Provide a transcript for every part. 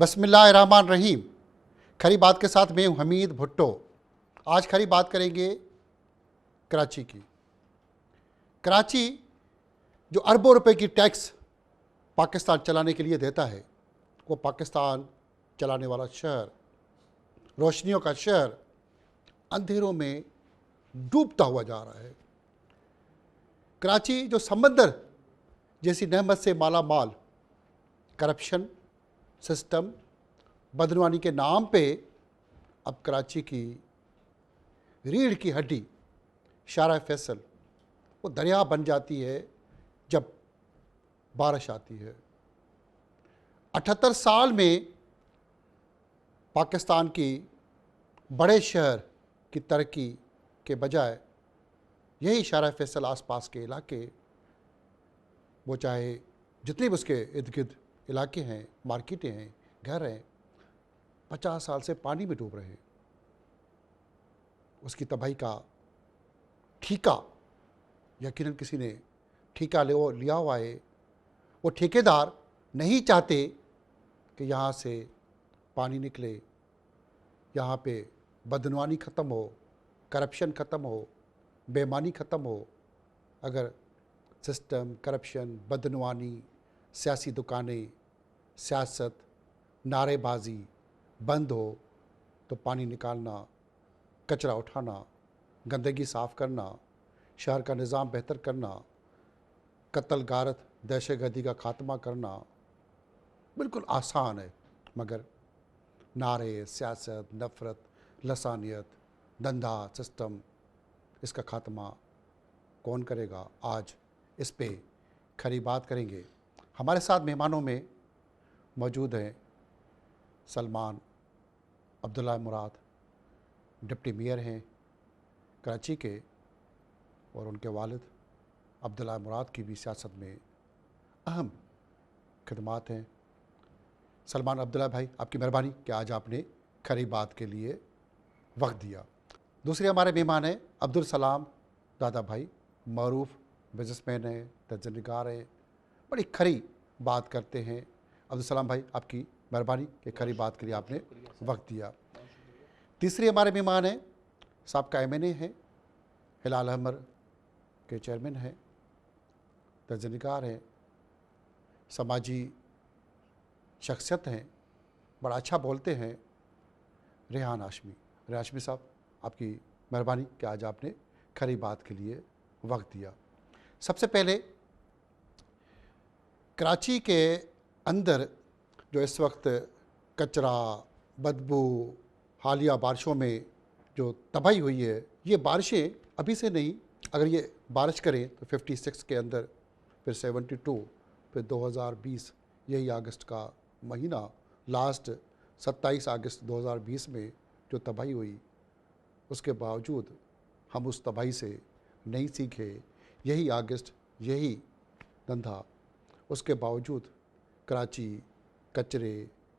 بسم اللہ الرحمن الرحیم۔ کھری بات کے ساتھ میں ہوں حمید بھٹو۔ آج کھری بات کریں گے کراچی کی۔ کراچی جو اربوں روپے کی ٹیکس پاکستان چلانے کے لیے دیتا ہے، وہ پاکستان چلانے والا شہر، روشنیوں کا شہر، اندھیروں میں ڈوبتا ہوا جا رہا ہے۔ کراچی جو سمندر جیسی نعمت سے مالا مال، کرپشن سسٹم، بدعنوانی کے نام پہ اب کراچی کی ریڑھ کی ہڈی شارع فیصل وہ دریا بن جاتی ہے جب بارش آتی ہے۔ 78 سال میں پاکستان کی بڑے شہر کی ترقی کے بجائے یہی شارع فیصل آس پاس کے علاقے، وہ چاہے جتنے بھی اس کے ارد گرد علاقے ہیں، مارکیٹیں ہیں، گھر ہیں، 50 سال سے پانی میں ڈوب رہے ہیں۔ اس کی تباہی کا ٹھیکہ یقیناً کسی نے ٹھیکہ لیا ہوا ہے۔ وہ ٹھیکیدار نہیں چاہتے کہ یہاں سے پانی نکلے، یہاں پہ بدعنوانی ختم ہو، کرپشن ختم ہو، بے ایمانی ختم ہو۔ اگر سسٹم، کرپشن، بدعنوانی، سیاسی دکانیں، سیاست، نعرے بازی بند ہو تو پانی نکالنا، کچرا اٹھانا، گندگی صاف کرنا، شہر کا نظام بہتر کرنا، قتل غارت، دہشت گردی کا خاتمہ کرنا بالکل آسان ہے، مگر نعرے، سیاست، نفرت، لسانیت، دھندا سسٹم، اس کا خاتمہ کون کرے گا؟ آج اس پہ کھری بات کریں گے۔ ہمارے ساتھ مہمانوں میں موجود ہیں سلمان عبداللہ مراد، ڈپٹی میئر ہیں کراچی کے، اور ان کے والد عبداللہ مراد کی بھی سیاست میں اہم خدمات ہیں۔ سلمان عبداللہ بھائی، آپ کی مہربانی کہ آج آپ نے کھری بات کے لیے وقت دیا۔ دوسرے ہمارے مہمان ہیں عبدالسلام دادا بھائی، معروف بزنس مین ہیں، تجزیہ نگار ہیں، بڑی کھری بات کرتے ہیں۔ عبدالسلام بھائی، آپ کی مہربانی کہ کھری بات کے لیے آپ نے وقت دیا۔ تیسری ہمارے مہمان ہیں سابقہ ایم این اے ہیں، ہلال احمر کے چیئرمین ہیں، تجزیہ نگار ہیں، سماجی شخصیت ہیں، بڑا اچھا بولتے ہیں، ریحان ہاشمی۔ ریحان ہاشمی صاحب، آپ کی مہربانی کہ آج آپ نے کھری بات کے لیے وقت دیا۔ سب سے پہلے کراچی کے اندر جو اس وقت کچرا، بدبو، حالیہ بارشوں میں جو تباہی ہوئی ہے، یہ بارشیں ابھی سے نہیں، اگر یہ بارش کریں تو 56 کے اندر، پھر 72، پھر 2020 یہی اگست کا مہینہ، لاسٹ 27 اگست 2020 میں جو تباہی ہوئی، اس کے باوجود ہم اس تباہی سے نہیں سیکھے۔ یہی اگست، یہی دھندا، اس کے باوجود کراچی کچرے،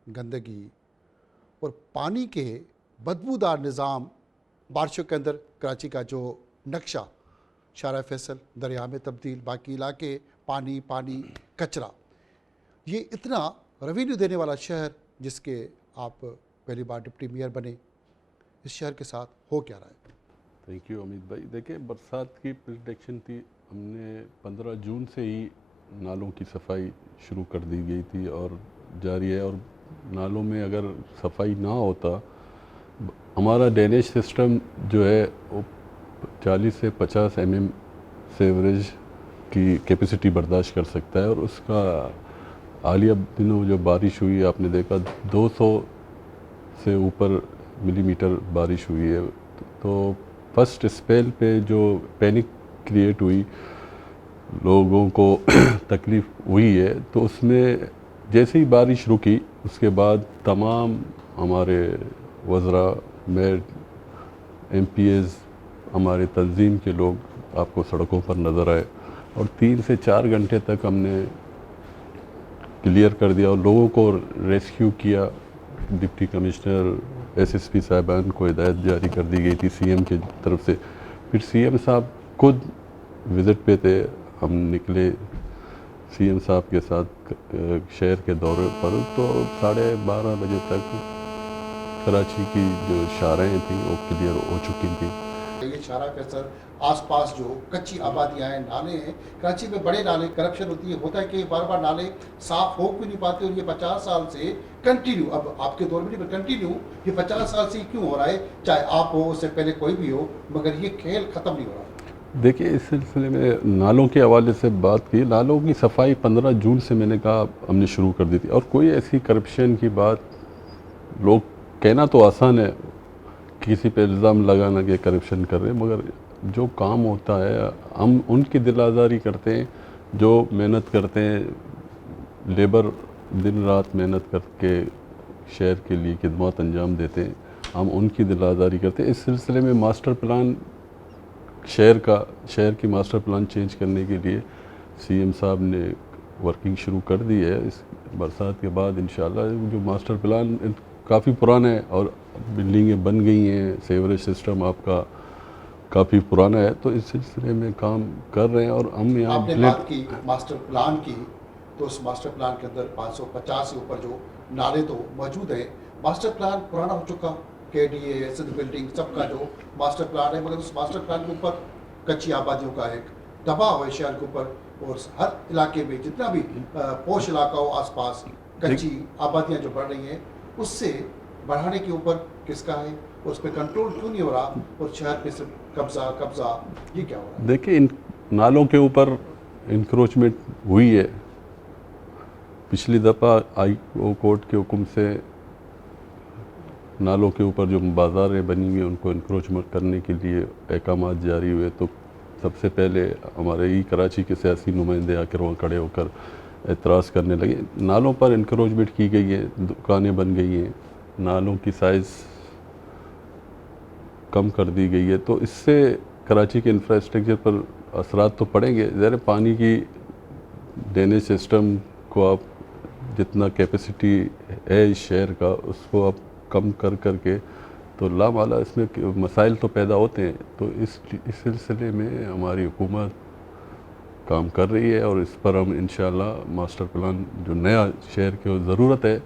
گندگی اور پانی کے بدبودار نظام، بارشوں کے اندر کراچی کا جو نقشہ، شارع فیصل دریا میں تبدیل، باقی علاقے پانی پانی، کچرا، یہ اتنا ریونیو دینے والا شہر جس کے آپ پہلی بار ڈپٹی میئر بنے، اس شہر کے ساتھ ہو کیا رہا ہے؟ تھینک یو امید بھائی۔ دیکھیں، برسات کی پریڈکشن تھی، ہم نے 15 جون سے ہی نالوں کی صفائی شروع کر دی گئی تھی اور جاری ہے، اور نالوں میں اگر صفائی نہ ہوتا، ہمارا ڈینیج سسٹم جو ہے وہ 40 سے 50 mm سیوریج کی کیپیسٹی برداشت کر سکتا ہے، اور اس کا حالیہ دنوں جو بارش ہوئی، آپ نے دیکھا 200 سے اوپر ملی میٹر بارش ہوئی ہے۔ تو فرسٹ اسپیل پہ جو پینک کریٹ ہوئی، لوگوں کو تکلیف ہوئی ہے، تو اس میں جیسے ہی بارش رکی، اس کے بعد تمام ہمارے وزراء، میئر، ایم پی ایز، ہمارے تنظیم کے لوگ آپ کو سڑکوں پر نظر آئے، اور 3 سے 4 گھنٹے تک ہم نے کلیئر کر دیا اور لوگوں کو ریسکیو کیا۔ Deputy commissioner, S S P صاحبان کو ہدایت جاری کر دی گئی تھی سی ایم کی طرف سے، پھر سی ایم صاحب خود وزٹ پہ تھے، ہم نکلے سی ایم صاحب کے ساتھ شہر کے دورے پر، تو 12:30 بجے تک کراچی کی جو شاہراہیں تھیں وہ کلیئر ہو چکی تھیں۔ یہ شاہراہ کا سر آس پاس جو کچی آبادیاں ہیں، نالے ہیں، کراچی میں بڑے نالے، کرپشن ہوتا ہے کہ بار بار نالے صاف ہو کیوں نہیں پاتے، اور یہ 50 سال سے کنٹینیو، اب آپ کے دور میں نہیں کنٹینیو یہ 50 سال سے کیوں ہو رہا ہے، چاہے آپ ہو، اس سے پہلے کوئی بھی ہو، مگر یہ کھیل ختم نہیں ہو رہا۔ دیکھیے اس سلسلے میں نالوں کے حوالے سے بات کی، نالوں کی صفائی 15 جون سے میں نے کہا ہم نے شروع کر دی تھی، اور کوئی ایسی کرپشن کی بات، لوگ کہنا تو آسان ہے، کسی پہ الزام لگانا کہ کرپشن کر رہے ہیں، مگر جو کام ہوتا ہے ہم ان کی دل آزاری کرتے ہیں، جو محنت کرتے ہیں، لیبر دن رات محنت کر کے شہر کے لیے خدمات انجام دیتے ہیں، ہم ان کی دل آزاری کرتے ہیں۔ اس سلسلے میں ماسٹر پلان شہر کی ماسٹر پلان چینج کرنے کے لیے سی ایم صاحب نے ورکنگ شروع کر دی ہے۔ اس برسات کے بعد انشاءاللہ جو ماسٹر پلان کافی پرانا ہے اور بلڈنگیں بن گئی ہیں، سیوریج سسٹم آپ کا کافی پرانا ہے، تو اس سلسلے میں کام کر رہے ہیں۔ اور ہم یہاں آپ نے بات کی ماسٹر پلان کی، تو اس ماسٹر پلان کے اندر 550 سے اوپر جو نالے تو موجود ہیں۔ ماسٹر پلان پرانا ہو چکا، کے ڈی اے، سندھ بلڈنگ، سب کا جو ماسٹر پلان ہے، مگر اس ماسٹر پلان کے اوپر کچی آبادیوں کا ایک دباؤ ہے شہر کے اوپر، اور ہر علاقے میں جتنا بھی پوش علاقہ ہو آس پاس کچی آبادیاں جو بڑھ رہی ہیں، اس سے بڑھانے کے اوپر کس کا ہے، اور اس پہ کنٹرول کیوں نہیں ہو رہا، اور شہر پہ صرف قبضہ یہ کیا ہو رہا ہے؟ دیکھیں ان نالوں کے اوپر انکروچمنٹ ہوئی ہے، پچھلی دفعہ آئی کورٹ کے حکم سے نالوں کے اوپر جو بازاریں بنی ہوئی ہیں ان کو انکروچمنٹ کرنے کے لیے احکامات جاری ہوئے، تو سب سے پہلے ہمارے کراچی کے سیاسی نمائندے آ کر وہاں کھڑے ہو کر اعتراض کرنے لگے۔ نالوں پر انکروچمنٹ کی گئی ہے، دکانیں بن گئی ہیں، نالوں کی سائز کم کر دی گئی ہے، تو اس سے کراچی کے انفراسٹرکچر پر اثرات تو پڑیں گے۔ ظاہر پانی کی ڈینیج سسٹم کو آپ جتنا کیپیسٹی ہے اس شہر کا، اس کو آپ کم کر کے تو لامالا اس میں مسائل تو پیدا ہوتے ہیں، تو اس سلسلے میں ہماری حکومت کام کر رہی ہے، اور اس پر ہم انشاءاللہ ماسٹر پلان جو نیا شہر کی ضرورت ہے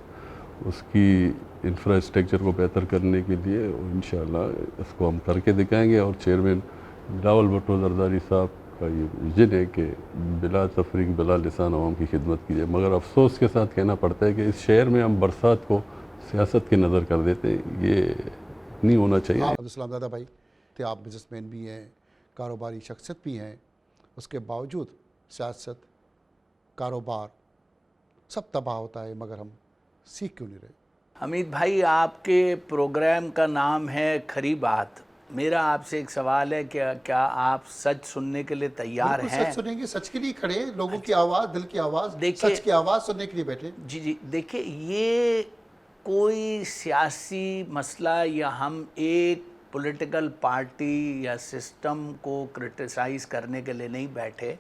اس کی انفراسٹرکچر کو بہتر کرنے کے لیے انشاءاللہ اس کو ہم کر کے دکھائیں گے۔ اور چیئرمین بلاول بھٹو زرداری صاحب کا یہ وژن ہے کہ بلا تفریق بلا لسان عوام کی خدمت کی جائے، مگر افسوس کے ساتھ کہنا پڑتا ہے کہ اس شہر میں ہم برسات کو سیاست کی نظر کر دیتے ہیں، یہ نہیں ہونا چاہیے۔ عبدالسلام دادا بھائی کہ آپ بزنس مین بھی ہیں، کاروباری شخصیت بھی ہیں، اس کے باوجود سیاست، کاروبار سب تباہ ہوتا ہے، مگر ہم سیکھ کیوں نہیں رہے؟ حمید بھائی، آپ کے پروگرام کا نام ہے کھری بات۔ میرا آپ سے ایک سوال ہے کہ کیا آپ سچ سننے کے لیے تیار بالکل ہیں؟ سچ سنیں گے، سچ کے لیے کھڑے ہیں، لوگوں کی آواز، دل کی آواز، سچ کی آواز سننے کے لیے بیٹھے۔ جی دیکھیں، یہ کوئی سیاسی مسئلہ یا ہم ایک پولیٹیکل پارٹی یا سسٹم کو کرٹیسائز کرنے کے لیے نہیں بیٹھے۔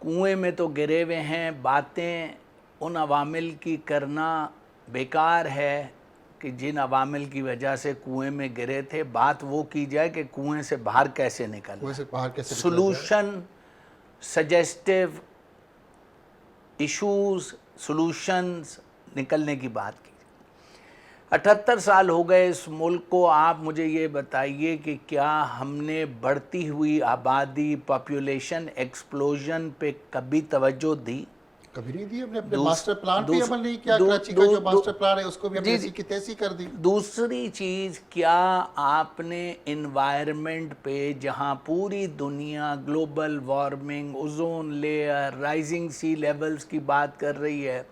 کنویں میں تو گرے ہوئے ہیں، باتیں ان عوامل کی کرنا بیکار ہے کہ جن عوامل کی وجہ سے کنویں میں گرے تھے۔ بات وہ کی جائے کہ کنویں سے باہر کیسے نکلنا، کنویں سے باہر کیسے نکلا جائے۔ سولوشن، سجیسٹیو ایشوز، سولوشنز نکلنے کی بات کی۔ 78 سال ہو گئے اس ملک کو، آپ مجھے یہ بتائیے کہ کیا ہم نے بڑھتی ہوئی آبادی، پاپولیشن ایکسپلوژن پہ کبھی توجہ دی؟ کبھی نہیں دی ہم نے، اپنے ماسٹر پلان پہ عمل نہیں کیا، کراچی کا جو ماسٹر پلان ہے اس کو بھی ہم نے ایسی کی تیسی کر دی۔ دوسری چیز، کیا آپ نے انوائرمنٹ پہ، جہاں پوری دنیا global warming, ozone layer, rising sea levels کی بات کر رہی ہے،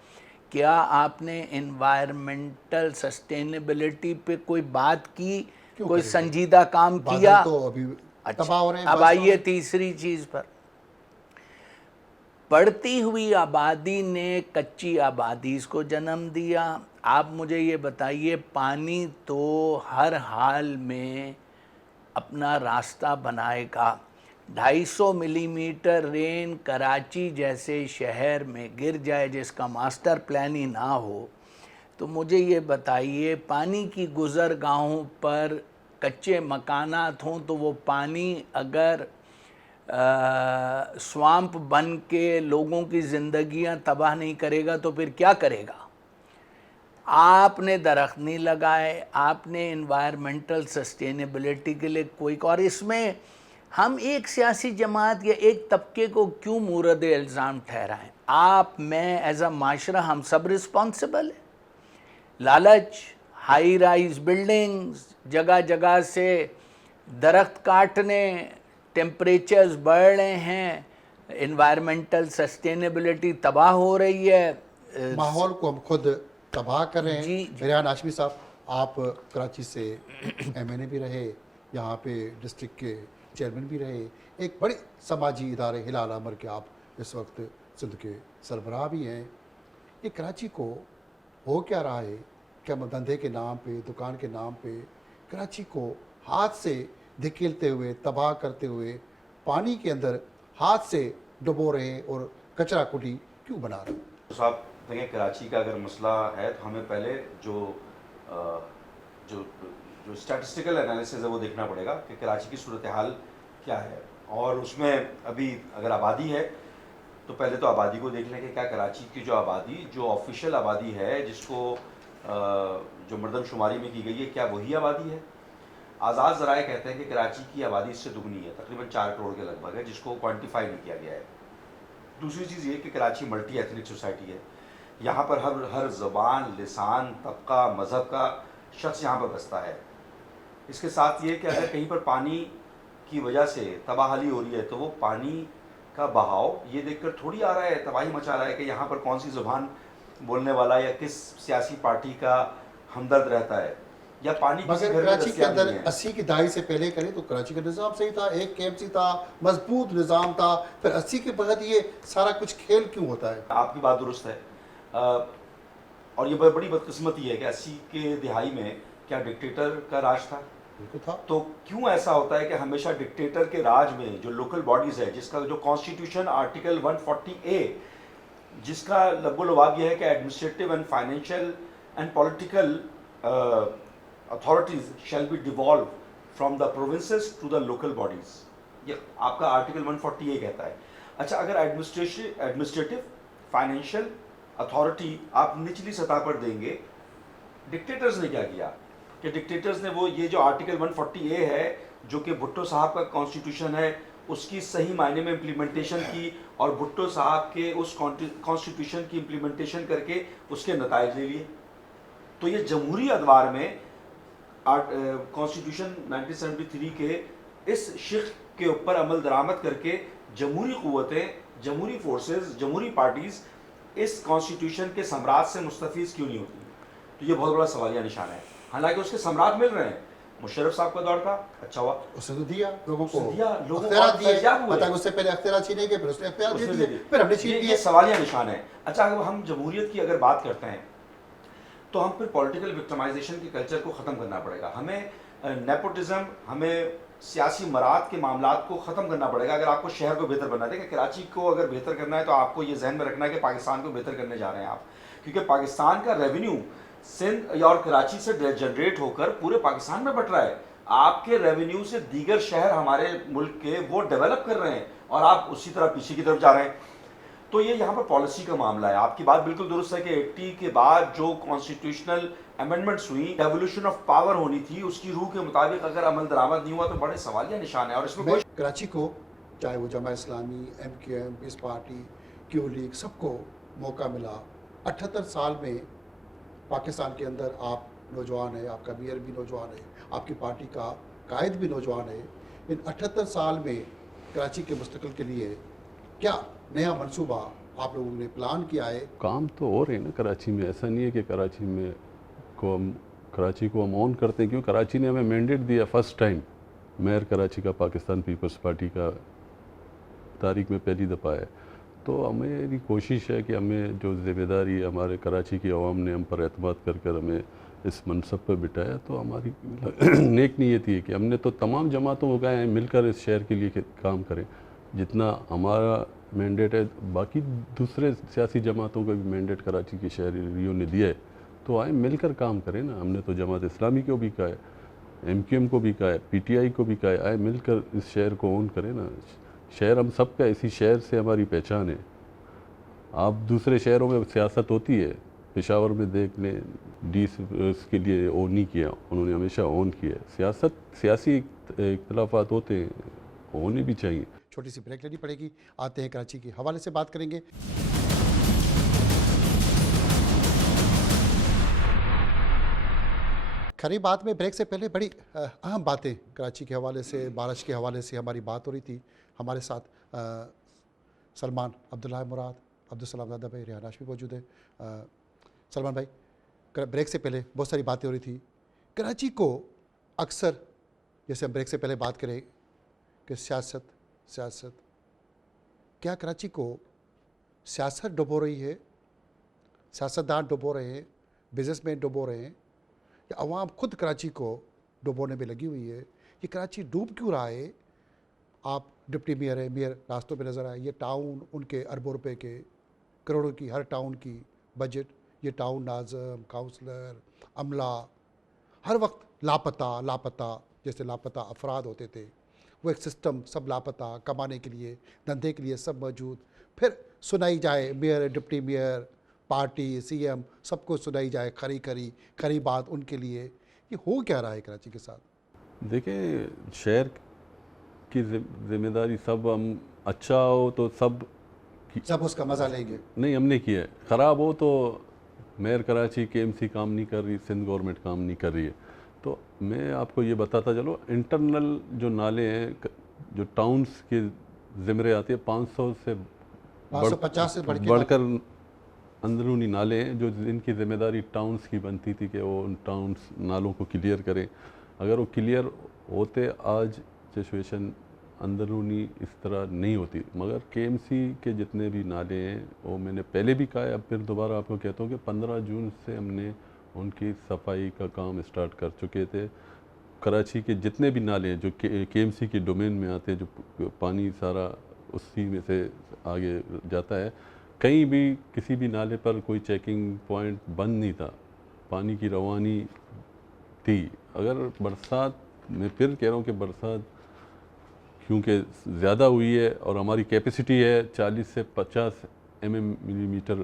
کیا آپ نے انوائرمنٹل سسٹینیبلٹی پہ کوئی بات کی، کوئی سنجیدہ کام کیا؟ بادل تو ابھی تباہ ہو رہے ہیں۔ اب آئیے تیسری چیز پر۔ بڑھتی ہوئی آبادی نے کچی آبادیز کو جنم دیا۔ آپ مجھے یہ بتائیے، پانی تو ہر حال میں اپنا راستہ بنائے گا۔ 250 ملی میٹر رین کراچی جیسے شہر میں گر جائے جس کا ماسٹر پلان ہی نہ ہو، تو مجھے یہ بتائیے پانی کی گزرگاہوں پر کچے مکانات ہوں تو وہ پانی اگر سوامپ بن کے لوگوں کی زندگیاں تباہ نہیں کرے گا تو پھر کیا کرے گا؟ آپ نے درخت نہیں لگائے، آپ نے انوائرمنٹل سسٹینیبلٹی کے لیے کوئی، اور اس میں ہم ایک سیاسی جماعت یا ایک طبقے کو کیوں مورد الزام ٹھہرائیں؟ آپ، میں، ایز اے معاشرہ ہم سب رسپانسبل ہیں۔ لالچ، ہائی رائز بلڈنگز، جگہ جگہ سے درخت کاٹنے، ٹیمپریچرز بڑھ رہے ہیں، انوائرمنٹل سسٹینیبلٹی تباہ ہو رہی ہے، ماحول کو ہم خود تباہ کر رہے ہیں۔ جی ریحان ہاشمی صاحب، آپ کراچی سے ایم این اے بھی رہے، یہاں پہ ڈسٹرکٹ کے چیئرمین بھی رہے، ایک بڑے سماجی ادارے ہلال امر کے آپ اس وقت سندھ کے سربراہ بھی ہیں۔ یہ کراچی کو ہو کیا رہا ہے کہ ہم دھندے کے نام پہ، دکان کے نام پہ کراچی کو ہاتھ سے دھکیلتے ہوئے، تباہ کرتے ہوئے، پانی کے اندر ہاتھ سے ڈبو رہے ہیں اور کچرا کٹی کیوں بنا رہے ہیں؟ صاحب دیکھیں، کراچی کا اگر مسئلہ ہے تو ہمیں پہلے جو اسٹیٹسٹیکل انالیسز ہے وہ دیکھنا پڑے گا کہ کراچی کی صورتحال کیا ہے، اور اس میں ابھی اگر آبادی ہے تو پہلے تو آبادی کو دیکھ لیں کہ کیا کراچی کی جو آبادی، جو آفیشیل آبادی ہے، جس کو جو مردم شماری میں کی گئی ہے، کیا وہی آبادی ہے؟ آزاد ذرائع کہتے ہیں کہ کراچی کی آبادی اس سے دگنی ہے، تقریباً 4 کروڑ کے لگ بھگ ہے، جس کو کوانٹیفائی نہیں کیا گیا ہے۔ دوسری چیز یہ کہ کراچی ملٹی ایتھنک سوسائٹی ہے، یہاں پر ہر زبان، لسان، طبقہ، مذہب کا شخص یہاں پر بستا ہے۔ اس کے ساتھ یہ کہ اگر کہیں پر پانی کی وجہ سے تباہی ہو رہی ہے تو وہ پانی کا بہاؤ یہ دیکھ کر تھوڑی آ رہا ہے، تباہی مچا رہا ہے کہ یہاں پر کون سی زبان بولنے والا یا کس سیاسی پارٹی کا ہمدرد رہتا ہے، یا پانی کسی مگر گھر میں کراچی کے دستیاب اندر نہیں ہے۔ 80 کی دہائی سے پہلے کریں تو کراچی کا نظام صحیح تھا، ایک KMC تھا، مضبوط نظام تھا، پھر 80 کے بعد یہ سارا کچھ کھیل کیوں ہوتا ہے؟ آپ کی بات درست ہے، اور یہ بڑی بدقسمتی ہے کہ 80 کے دہائی میں کیا ڈکٹیٹر کا راج تھا؟ بالکل تھا۔ تو کیوں ایسا ہوتا ہے کہ ہمیشہ ڈکٹیٹر کے راج میں جو لوکل باڈیز ہے، جس کا جو کانسٹیٹیوشن آرٹیکل 140A، جس کا لب و لباب یہ ہے کہ administrative and financial and political authorities shall be devolved from the provinces to the local bodies، یہ آپ کا آرٹیکل 140A کہتا ہے۔ اچھا، اگر ایڈمنسٹریٹو فائنینشیل اتھارٹی آپ نچلی سطح پر دیں گے، ڈکٹیٹرز نے کیا کیا کہ ڈکٹیٹرز نے وہ یہ جو آرٹیکل 140A ہے جو کہ بھٹو صاحب کا کانسٹیٹیوشن ہے، اس کی صحیح معنی میں امپلیمنٹیشن کی، اور بھٹو صاحب کے اس کانسٹیٹیوشن کی امپلیمنٹیشن کر کے اس کے نتائج لے لیے۔ تو یہ جمہوری ادوار میں کانسٹیٹیوشن 1973 کے اس شق کے اوپر عمل درآمد کر کے جمہوری قوتیں، جمہوری فورسز، جمہوری پارٹیز اس کانسٹیٹیوشن کے ثمرات سے مستفیض کیوں نہیں ہوتی؟ تو یہ بہت بڑا سوالیہ نشان ہے۔ حالانکہ اس کے ثمرات مل رہے ہیں، مشرف صاحب کا دور تھا، اچھا ہوا، اس نے تو دیا لوگوں کو، اختیارات دیے، دستیاب ہوئے، پتہ ہے اس سے پہلے اختیارات چھینے گئے، پھر اس نے اختیارات اس دے نے دیے، دے دی۔ پھر ہم نے چھین یہ لیے۔ سوالیہ نشان ہے۔ اچھا، اگر ہم جمہوریت کی اگر بات کرتے ہیں تو ہم پھر پولیٹیکل وکٹمائزیشن کے کلچر کو ختم کرنا پڑے گا، ہمیں نیپوٹزم، ہمیں سیاسی مراد کے معاملات کو ختم کرنا پڑے گا۔ اگر آپ کو شہر کو بہتر بننا ہے، دیکھیں کراچی کو اگر بہتر کرنا ہے تو آپ کو یہ ذہن میں رکھنا ہے کہ پاکستان کو بہتر کرنے جا رہے ہیں آپ، کیونکہ پاکستان کا ریونیو سندھ اور کراچی سے جنریٹ ہو کر پورے پاکستان میں بٹ رہا ہے۔ آپ کے ریونیو سے دیگر شہر ہمارے ملک کے وہ ڈیولپ کر رہے ہیں اور آپ اسی طرح پیچھے کی طرف جا رہے ہیں۔ تو یہ یہاں پر پالیسی کا معاملہ ہے۔ آپ کی بات بالکل درست ہے کہ 80 کے بعد جو کانسٹیٹیوشنل امینڈمنٹس ہوئی، ایولیوشن آف پاور ہونی تھی، اس کی روح کے مطابق اگر عمل درآمد نہیں ہوا تو بڑے سوالیہ نشان ہے۔ اور اس میں میں کراچی کو، چاہے وہ جماعت اسلامی، MKM، پیس پارٹی، کیو لیگ، سب کو موقع ملا۔ 78 سال میں پاکستان کے اندر آپ نوجوان ہیں، آپ کا میئر بھی نوجوان ہے، آپ کی پارٹی کا قائد بھی نوجوان ہے۔ ان 78 سال میں کراچی کے مستقبل کے لیے کیا نیا منصوبہ آپ لوگوں نے پلان کیا ہے؟ کام تو ہو رہے ہیں نا کراچی میں، ایسا نہیں ہے کہ کراچی کو ہم اون کرتے ہیں، کیوں کراچی نے ہمیں مینڈیٹ دیا فرسٹ ٹائم، میئر کراچی کا پاکستان پیپلز پارٹی کا تاریخ میں پہلی دفعہ ہے۔ تو ہماری کوشش ہے کہ ہمیں جو ذمہ داری ہمارے کراچی کی عوام نے ہم پر اعتماد کر کر ہمیں اس منصب پہ بٹھایا، تو ہماری نیک نیت یہ کہ ہم نے تو تمام جماعتوں کو کہا ہے مل کر اس شہر کے لیے کام کریں، جتنا ہمارا مینڈیٹ ہے باقی دوسرے سیاسی جماعتوں کا بھی مینڈیٹ کراچی کے شہریوں نے دیا ہے، تو آئیں مل کر کام کریں نا۔ ہم نے تو جماعت اسلامی کو بھی کہا ہے، MKM کو بھی کہا ہے، PTI کو بھی کہا ہے، آئیں مل کر اس شہر کو اون کریں نا۔ شہر ہم سب کا، اسی شہر سے ہماری پہچان ہے. آپ دوسرے شہروں میں سیاست ہوتی ہے، پشاور میں دیکھ لیں، اس کے لیے اون نہیں کیا، انہوں نے ہمیشہ اون کیا. سیاسی اختلافات ہوتے ہیں، ہونے بھی چاہیے. چھوٹی سی بریک لینی پڑے گی، آتے ہیں کراچی کے حوالے سے بات کریں گے. کھری بات میں بریک سے پہلے بڑی اہم باتیں کراچی کے حوالے سے، بارش کے حوالے سے ہماری بات ہو رہی تھی. ہمارے ساتھ سلمان عبداللہ مراد، عبدالسلام زادہ بھائی، ریحان ہاشمی موجود ہیں. سلمان بھائی، بریک سے پہلے بہت ساری باتیں ہو رہی تھی. کراچی کو اکثر، جیسے ہم بریک سے پہلے بات کریں کہ سیاست کیا کراچی کو سیاست ڈبو رہی ہے، سیاستدان ڈبو رہے ہیں، بزنس مین ڈبو رہے ہیں، یا عوام خود کراچی کو ڈبونے میں لگی ہوئی ہے؟ یہ کراچی ڈوب کیوں رہا ہے؟ آپ ڈپٹی میئر ہیں، میئر راستوں پہ نظر آئے. یہ ٹاؤن ان کے اربوں روپے کے، کروڑوں کی ہر ٹاؤن کی بجٹ، یہ ٹاؤن ناظم، کاؤنسلر، عملہ ہر وقت لاپتہ جیسے لاپتہ افراد ہوتے تھے. وہ ایک سسٹم، سب لاپتہ، کمانے کے لیے، دھندے کے لیے سب موجود. پھر سنائی جائے mayor, deputy mayor, party, C M, سب کو سنائی جائے کھری بات ان کے لیے. یہ ہو کیا رہا ہے کراچی کے ساتھ؟ دیکھیں، شہر کی ذمہ داری سب، ہم اچھا ہو تو سب اس کا مزہ لیں گے. نہیں، ہم نے کیا ہے. خراب ہو تو میئر کراچی کے ایم سی کام نہیں کر رہی، سندھ گورنمنٹ کام نہیں کر رہی ہے. تو میں آپ کو یہ بتاتا چلو، انٹرنل جو نالے ہیں جو ٹاؤنز کے زمرے آتے ہیں، 500 سے 550 سے بڑھ کر اندرونی نالے ہیں جو ان کی ذمہ داری ٹاؤنز کی بنتی تھی کہ وہ ان ٹاؤنز نالوں کو کلیئر کریں. اگر وہ کلیئر ہوتے، آج سچویشن اندرونی اس طرح نہیں ہوتی. مگر کے ایم سی کے جتنے بھی نالے ہیں، وہ میں نے پہلے بھی کہا ہے، اب پھر دوبارہ آپ کو کہتا ہوں کہ 15 جون سے ہم نے ان کی صفائی کا کام اسٹارٹ کر چکے تھے. کراچی کے جتنے بھی نالے ہیں جو کے ایم سی کی ڈومین میں آتے ہیں، جو پانی سارا اسی میں سے آگے جاتا ہے، کہیں بھی کسی بھی نالے پر کوئی چیکنگ پوائنٹ بند نہیں تھا، پانی کی روانی تھی. اگر برسات، میں پھر کہہ رہا ہوں کہ برسات کیونکہ زیادہ ہوئی ہے اور ہماری کیپیسٹی ہے 40 سے 50 ملی میٹر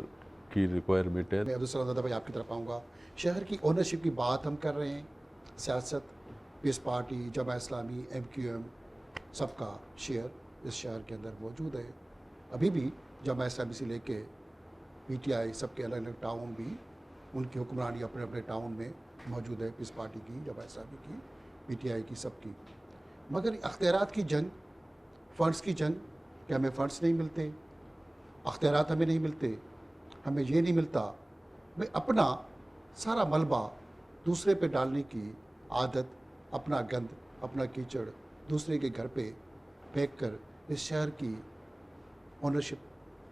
کی ریکوائرمنٹ ہے. میں عبدالسلام زادہ بھائی آپ کی طرف آؤں گا. شہر کی اونرشپ کی بات ہم کر رہے ہیں. سیاست، پیس party, Jamaat Islami, M Q M, سب کا شیئر اس شہر کے اندر موجود ہے. ابھی بھی جماعت اسلامی سے لے کے پی ٹی آئی، سب کے الگ الگ ٹاؤن بھی ان کی حکمرانی اپنے اپنے ٹاؤن میں موجود ہے. پیس پارٹی کی، جماعت اسلامی کی، پی ٹی آئی کی، سب کی. مگر اختیارات کی جنگ، فنڈز کی جنگ، کہ ہمیں فنڈز نہیں ملتے، اختیارات ہمیں نہیں ملتے، ہمیں یہ نہیں ملتا. میں اپنا سارا ملبہ دوسرے پہ ڈالنے کی عادت، اپنا گند، اپنا کیچڑ دوسرے کے گھر پہ پھینک کر اس شہر کی اونرشپ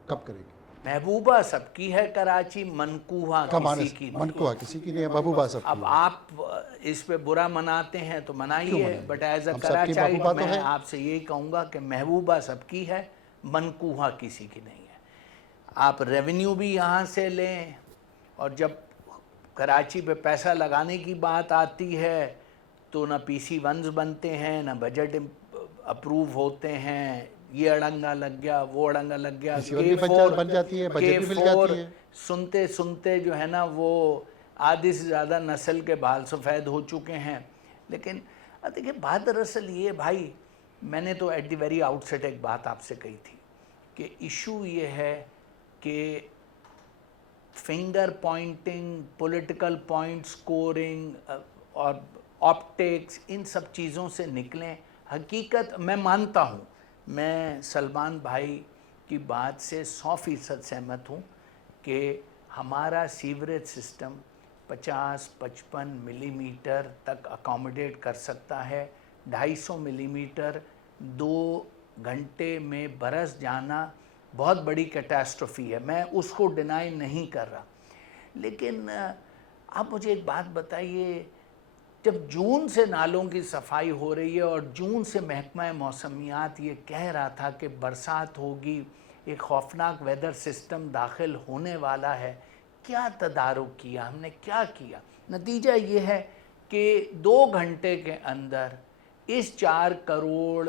کب کریں گے؟ محبوبہ سب کی ہے کراچی، منقوہ کسی کی نہیں. منقوہ کسی کی نہیں ہے، محبوبہ سب کی اب ہے. آپ اس پہ برا مناتے ہیں تو منائیے، بٹ ایز اے ہم سب کی کراچائی محبوبہ تو میں ہے. آپ سے یہی کہوں گا کہ محبوبہ سب کی ہے، منقوہ کسی کی نہیں ہے. آپ ریونیو بھی یہاں سے لیں، اور جب کراچی پہ پیسہ لگانے کی بات آتی ہے تو نہ پی سی ونز بنتے ہیں، نہ بجٹ اپروو ہوتے ہیں. یہ اڑنگا لگ گیا، وہ اڑنگا لگ گیا، بن جاتی ہے، بجٹ بھی مل جاتی ہے. سنتے سنتے جو ہے نا وہ آدھی سے زیادہ نسل کے بال سفید ہو چکے ہیں. لیکن دیکھیں، بات دراصل یہ بھائی، میں نے تو at the very outset ایک بات آپ سے کہی تھی کہ ایشو یہ ہے کہ finger pointing, political point scoring اور آپٹکس، ان سب چیزوں سے نکلیں. حقیقت میں مانتا ہوں، میں سلمان بھائی کی بات سے 100% سہمت ہوں کہ ہمارا سیوریج سسٹم 50-55 ملی میٹر تک اکوموڈیٹ کر سکتا ہے. 250 ملی میٹر 2 گھنٹے میں برس جانا بہت بڑی کیٹاسٹروفی ہے، میں اس کو ڈینائی نہیں کر رہا. لیکن آپ مجھے ایک بات بتائیے، جب جون سے نالوں کی صفائی ہو رہی ہے اور جون سے محکمہ موسمیات یہ کہہ رہا تھا کہ برسات ہوگی، ایک خوفناک ویدر سسٹم داخل ہونے والا ہے، کیا تدارک کیا ہم نے؟ کیا کیا؟ نتیجہ یہ ہے کہ 2 گھنٹے کے اندر اس 4 کروڑ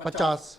50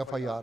FIR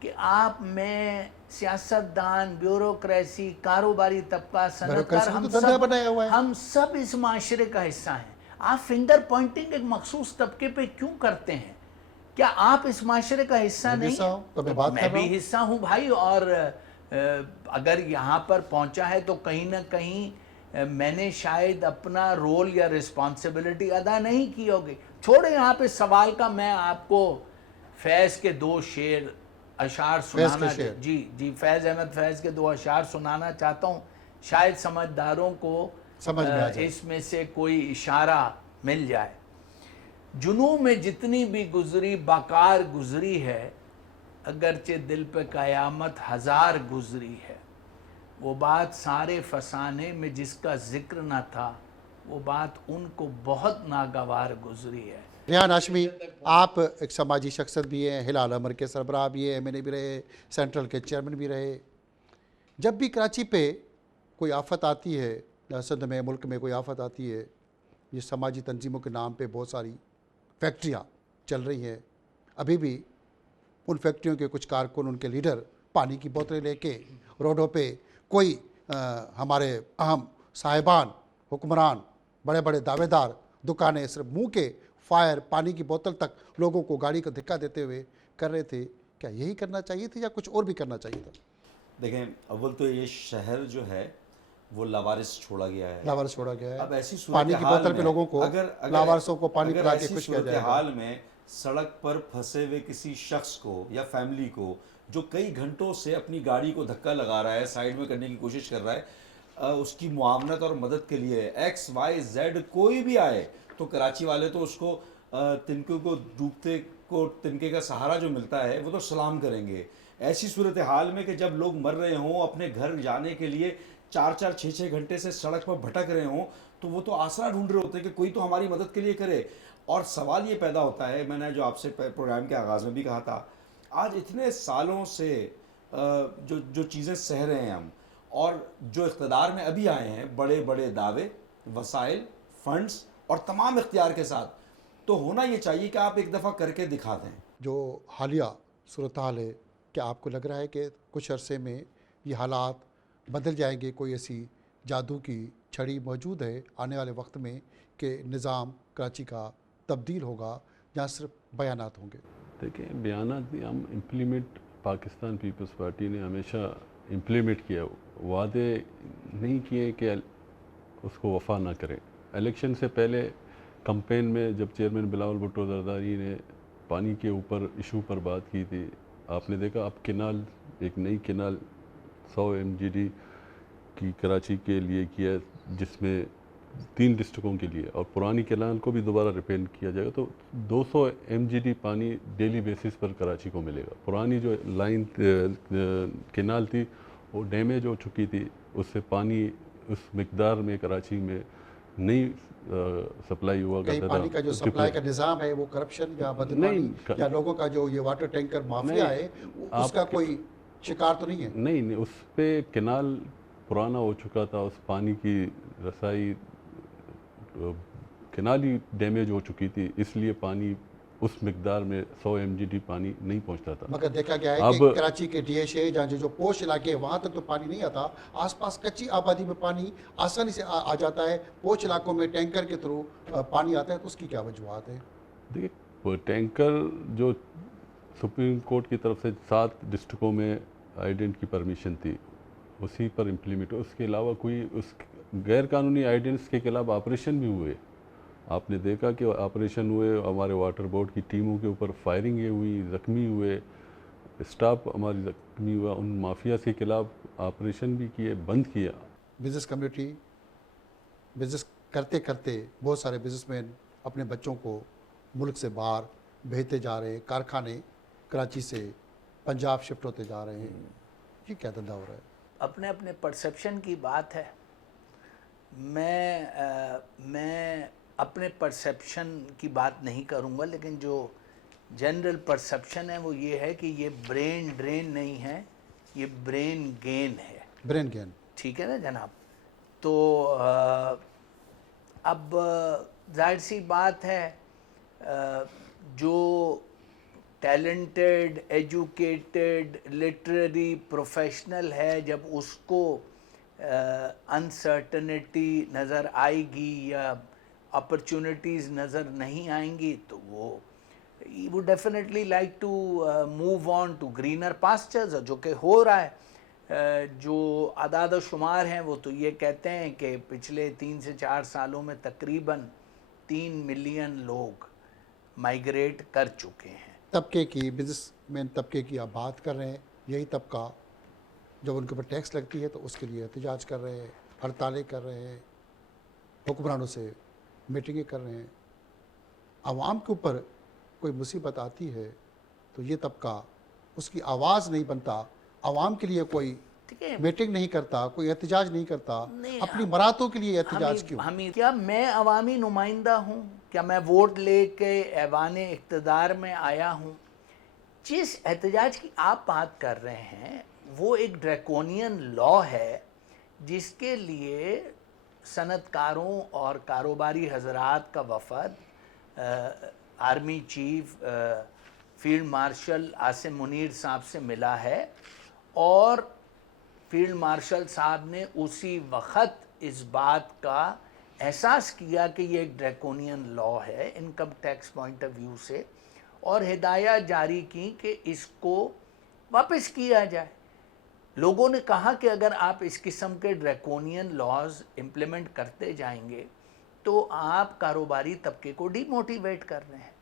کہ آپ میں سیاستدان, بیوروکریسی, کاروباری طبقہ, صنعتکار, ہم سب اس معاشرے کا حصہ ہیں. آپ فنگر پوائنٹنگ ایک مخصوص طبقے پہ کیوں کرتے ہیں؟ کیا آپ اس معاشرے کا حصہ نہیں ہیں؟ میں بھی حصہ ہوں بھائی, اور اگر یہاں پر پہنچا ہے تو کہیں نہ کہیں میں نے شاید اپنا رول یا رسپانسبلٹی ادا نہیں کی ہوگی. چھوڑے یہاں پہ سوال کا, میں آپ کو فیض کے 2 شعر اشعار سنانا, جی فیض احمد فیض کے 2 اشعار سنانا چاہتا ہوں, شاید سمجھداروں کو اس میں سے کوئی اشارہ مل جائے. جنوں میں جتنی بھی گزری باکار گزری ہے, اگرچہ دل پہ قیامت 1000 گزری ہے. وہ بات سارے فسانے میں جس کا ذکر نہ تھا, وہ بات ان کو بہت ناگوار گزری ہے. ریحان ہاشمی, آپ ایک سماجی شخصیت بھی ہیں, ہلال امر کے سربراہ بھی ہیں, MNA بھی رہے, سینٹرل کے چیئرمین بھی رہے. جب بھی کراچی پہ کوئی آفت آتی ہے, سندھ میں, ملک میں کوئی آفت آتی ہے, یہ سماجی تنظیموں کے نام پہ بہت ساری فیکٹریاں چل رہی ہیں. ابھی بھی ان فیکٹریوں کے کچھ کارکن, ان کے لیڈر پانی کی بوتلیں لے کے روڈوں پہ, کوئی ہمارے اہم صاحبان, حکمران, بڑے بڑے دعوے دار, دکانیں صرف منہ کے فائر, پانی کی بوتل تک لوگوں کو گاڑی کو دھکا دیتے ہوئے کر رہے تھے. کیا یہی کرنا چاہیے تھا یا کچھ اور بھی کرنا چاہیے تھا؟ دیکھیں, اول تو یہ شہر جو ہے وہ لاوارث چھوڑا گیا ہے. لاوارث چھوڑا گیا ہے. اب ایسی پانی کی بوتل پہ لوگوں کو, لاوارثوں کو پانی پلا کے خوش کیا جائے گا. حال میں سڑک پر پھنسے ہوئے کسی شخص کو یا فیملی کو جو کئی گھنٹوں سے اپنی گاڑی کو دھکا لگا رہا ہے, سائیڈ میں کرنے کی کوشش کر رہا ہے, اس کی معاونت اور مدد کے لیے XYZ کوئی بھی آئے تو کراچی والے تو اس کو تنکے کو ڈوبتے کو تنکے کا سہارا جو ملتا ہے وہ تو سلام کریں گے. ایسی صورتحال میں کہ جب لوگ مر رہے ہوں, اپنے گھر جانے کے لیے 4-4, 6-6 گھنٹے سے سڑک پر بھٹک رہے ہوں, تو وہ تو آسرا ڈھونڈ رہے ہوتے ہیں کہ کوئی تو ہماری مدد کے لیے کرے. اور سوال یہ پیدا ہوتا ہے, میں نے جو آپ سے پروگرام کے آغاز میں بھی کہا تھا, آج اتنے سالوں سے جو چیزیں سہ رہے ہیں ہم, اور جو اقتدار میں ابھی آئے ہیں, بڑے بڑے دعوے, وسائل, فنڈز اور تمام اختیار کے ساتھ, تو ہونا یہ چاہیے کہ آپ ایک دفعہ کر کے دکھا دیں. جو حالیہ صورتحال ہے, کیا آپ کو لگ رہا ہے کہ کچھ عرصے میں یہ حالات بدل جائیں گے؟ کوئی ایسی جادو کی چھڑی موجود ہے آنے والے وقت میں کہ نظام کراچی کا تبدیل ہوگا یا صرف بیانات ہوں گے؟ دیکھیں, بیانات بھی ہم امپلیمنٹ, پاکستان پیپلز پارٹی نے ہمیشہ امپلیمنٹ کیا, وعدے نہیں کیے کہ اس کو وفا نہ کریں. الیکشن سے پہلے کمپین میں جب چیئرمین بلاول بھٹو زرداری نے پانی کے اوپر ایشو پر بات کی تھی, آپ نے دیکھا اب کینال, ایک نئی کینال 100 MGD کی کراچی کے لیے کیا, جس میں 3 ڈسٹرکوں کے لیے, اور پرانی کینال کو بھی دوبارہ ریپیئر کیا جائے گا, تو 200 MGD پانی ڈیلی بیسس پر کراچی کو ملے گا. پرانی جو لائن کینال تھی وہ ڈیمیج ہو چکی تھی, اس سے پانی اس مقدار میں کراچی میں نہیں سپلائی ہوا کرتا تھا. پانی کا جو سپلائی کا نظام ہے وہ کرپشن یا بدعنوانی یا لوگوں کا جو یہ واٹر ٹینکر مافیا ہے اس کا کوئی شکار تو نہیں ہے؟ نہیں, اس پہ کینال پرانا ہو چکا تھا, اس پانی کی رسائی کینال ہی ڈیمیج ہو چکی تھی, اس لیے پانی اس مقدار میں 100 MGD پانی نہیں پہنچتا تھا. مگر دیکھا گیا ہے کہ کراچی کے DH ہے جہاں جو پوش علاقے ہیں وہاں تک تو پانی نہیں آتا, آس پاس کچی آبادی میں پانی آسانی سے آ جاتا ہے, پوش علاقوں میں ٹینکر کے تھرو پانی آتا ہے, تو اس کی کیا وجوہات ہیں؟ دیکھیے, ٹینکر جو سپریم کورٹ کی طرف سے 7 ڈسٹرکوں میں آئیڈینٹ کی پرمیشن تھی, اسی پر امپلیمنٹ, اس کے علاوہ کوئی اس غیر قانونی آئیڈینٹس کے خلاف آپریشن بھی ہوئے. آپ نے دیکھا کہ آپریشن ہوئے, ہمارے واٹر بورڈ کی ٹیموں کے اوپر فائرنگیں ہوئی, زخمی ہوئے, اسٹاف ہماری زخمی ہوا, ان مافیاز کے خلاف آپریشن بھی کیے, بند کیا. بزنس کمیونٹی, بزنس کرتے کرتے بہت سارے بزنس مین اپنے بچوں کو ملک سے باہر بھیجتے جا رہے ہیں, کارخانے کراچی سے پنجاب شفٹ ہوتے جا رہے ہیں, یہ کیا دھندا ہو رہا ہے؟ اپنے اپنے پرسیپشن کی بات ہے. میں اپنے پرسیپشن کی بات نہیں کروں گا, لیکن جو جنرل پرسیپشن ہے وہ یہ ہے کہ یہ برین ڈرین نہیں ہے, یہ برین گین ہے. برین گین, ٹھیک ہے نا جناب؟ تو اب ظاہر سی بات ہے, جو ٹیلنٹڈ ایجوکیٹڈ لٹریری پروفیشنل ہے، جب اس کو انسرٹنٹی نظر آئے گی یا اپرچونٹیز نظر نہیں آئیں گی تو وہ he would definitely like to move on to greener pastures، جو کہ ہو رہا ہے۔ جو اعداد و شمار ہیں وہ تو یہ کہتے ہیں کہ پچھلے 3 سے 4 سالوں میں تقریباً 3 ملین لوگ مائیگریٹ کر چکے ہیں۔ طبقے کی بزنس مین طبقے کی آپ بات کر رہے ہیں، یہی طبقہ جب ان کے اوپر ٹیکس لگتی ہے تو اس کے لیے احتجاج کر رہے ہیں، ہڑتالیں کر رہے ہیں، حکمرانوں سے میٹنگیں کر رہے ہیں۔ عوام کے اوپر کوئی مصیبت آتی ہے تو یہ طبقہ اس کی آواز نہیں بنتا، عوام کے لیے کوئی میٹنگ نہیں کرتا، کوئی احتجاج نہیں کرتا، اپنی مراتوں کے لیے احتجاج کیوں؟ کیا میں عوامی نمائندہ ہوں؟ کیا میں ووٹ لے کے ایوان اقتدار میں آیا ہوں؟ جس احتجاج کی آپ بات کر رہے ہیں وہ ایک ڈریکونین لا ہے جس کے لیے صنعت کاروں اور کاروباری حضرات کا وفد army chief field marshal Asim Munir صاحب سے ملا ہے، اور فیلڈ مارشل صاحب نے اسی وقت اس بات کا احساس کیا کہ یہ ایک ڈریکونین لا ہے income tax point of view سے، اور ہدایات جاری کی کہ اس کو واپس کیا جائے۔ لوگوں نے کہا کہ اگر آپ اس قسم کے ڈریکونین لاز امپلیمنٹ کرتے جائیں گے تو آپ کاروباری طبقے کو ڈی موٹیویٹ کر رہے ہیں،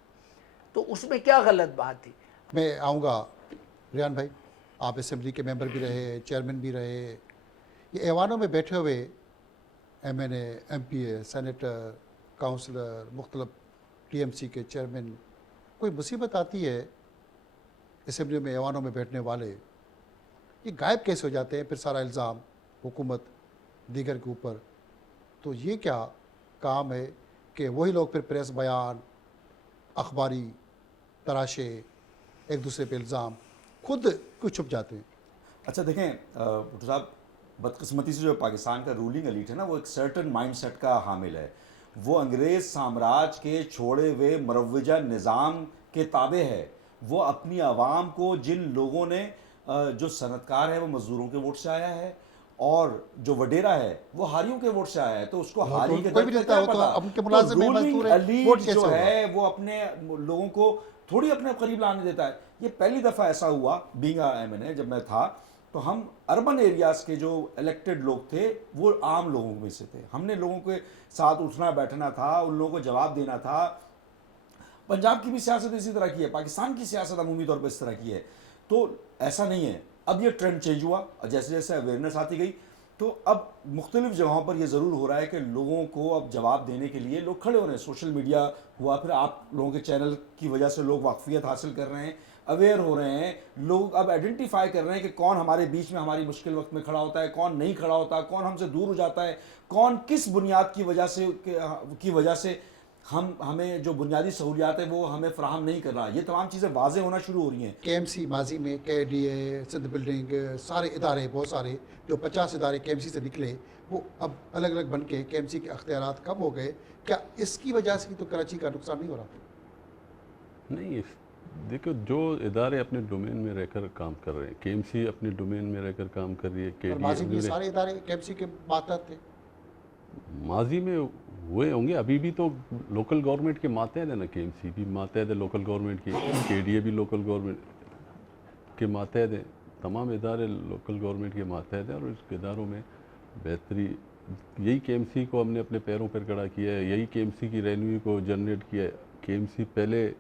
تو اس میں کیا غلط بات تھی؟ میں آؤں گا ریان بھائی، آپ اسمبلی کے ممبر بھی رہے، چیئرمین بھی رہے، یہ ایوانوں میں بیٹھے ہوئے ایم این اے، ایم پی اے، سینیٹر، کاؤنسلر، مختلف ٹی ایم سی کے چیئرمین، کوئی مصیبت آتی ہے اسمبلی میں ایوانوں میں بیٹھنے والے یہ غائب کیسے ہو جاتے ہیں؟ پھر سارا الزام حکومت دیگر کے اوپر، تو یہ کیا کام ہے کہ وہی لوگ پھر پریس بیان، اخباری تراشے، ایک دوسرے پہ الزام، خود کچھ چھپ جاتے ہیں؟ اچھا دیکھیں بھٹو صاحب، بدقسمتی سے جو پاکستان کا رولنگ ایلیٹ ہے نا وہ ایک سرٹن مائنڈ سیٹ کا حامل ہے، وہ انگریز سامراج کے چھوڑے ہوئے مروجہ نظام کے تابع ہے۔ وہ اپنی عوام کو، جن لوگوں نے جو صنعت کار ہے وہ مزدوروں کے ووٹ سے آیا ہے، اور جو وڈیرا ہے وہ ہاریوں کے ووٹ سے آیا ہے، تو اس کو ہاری کے کوئی بھی درد نہیں کا کیا ہوتا، پتا؟ ان کے ملازم ہیں، مزدور ہیں، ایلیٹ ووٹ کیسے جو ہوگا؟ ہے وہ اپنے لوگوں کو تھوڑی اپنے قریب لانے دیتا ہے۔ یہ پہلی دفعہ ایسا ہوا بینگ ایم این اے، جب میں تھا تو ہم اربن ایریاز کے جو الیکٹڈ لوگ تھے وہ عام لوگوں میں سے تھے، ہم نے لوگوں کے ساتھ اٹھنا بیٹھنا تھا، ان لوگوں کو جواب دینا تھا۔ پنجاب کی بھی سیاست اسی طرح کی ہے، پاکستان کی سیاست عمومی طور پہ اس طرح کی ہے، تو ایسا نہیں ہے۔ اب یہ ٹرینڈ چینج ہوا، جیسے جیسے اویئرنیس آتی گئی تو اب مختلف جگہوں پر یہ ضرور ہو رہا ہے کہ لوگوں کو اب جواب دینے کے لیے لوگ کھڑے ہو رہے ہیں۔ سوشل میڈیا ہوا، پھر آپ لوگوں کے چینل کی وجہ سے لوگ واقفیت حاصل کر رہے ہیں، اویئر ہو رہے ہیں، لوگ اب آئیڈینٹیفائی کر رہے ہیں کہ کون ہمارے بیچ میں ہماری مشکل وقت میں کھڑا ہوتا ہے، کون نہیں کھڑا ہوتا، کون ہم سے دور ہو جاتا ہے، کون کس بنیاد کی وجہ سے ہمیں جو بنیادی سہولیات ہیں وہ ہمیں فراہم نہیں کر رہا۔ یہ تمام چیزیں واضح ہونا شروع ہو رہی ہیں۔ کے ایم سی ماضی میں کے ڈی اے، سندھ بلڈنگ، سارے ادارے، بہت سارے جو 50 ادارے کے ایم سی سے نکلے وہ اب الگ الگ بن کے کے ایم سی کے اختیارات کم ہو گئے، کیا اس کی وجہ سے تو کراچی کا نقصان نہیں ہو رہا؟ نہیں، دیکھو جو ادارے اپنے ڈومین میں رہ کر کام کر رہے ہیں، کے ایم سی اپنے ڈومین میں رہ کر کام کر رہی ہے، کے اور ماضی میں یہ سارے ادارے کے ایم سی کے ماتحت تھے، ماضی میں ہوئے ہوں گے، ابھی بھی تو لوکل گورنمنٹ کے ماتحت ہے نا، کے ایم سی بھی ماتحت ہے لوکل گورنمنٹ کی، کے ڈی اے بھی لوکل گورنمنٹ کے ماتحت ہیں، تمام ادارے لوکل گورنمنٹ کے ماتحت ہیں، اور اس اداروں میں بہتری، یہی کے ایم سی کو ہم نے اپنے پیروں پر کھڑا کیا ہے، یہی کے ایم سی کی رینیو کو جنریٹ کیا ہے۔ کے ایم سی پہلے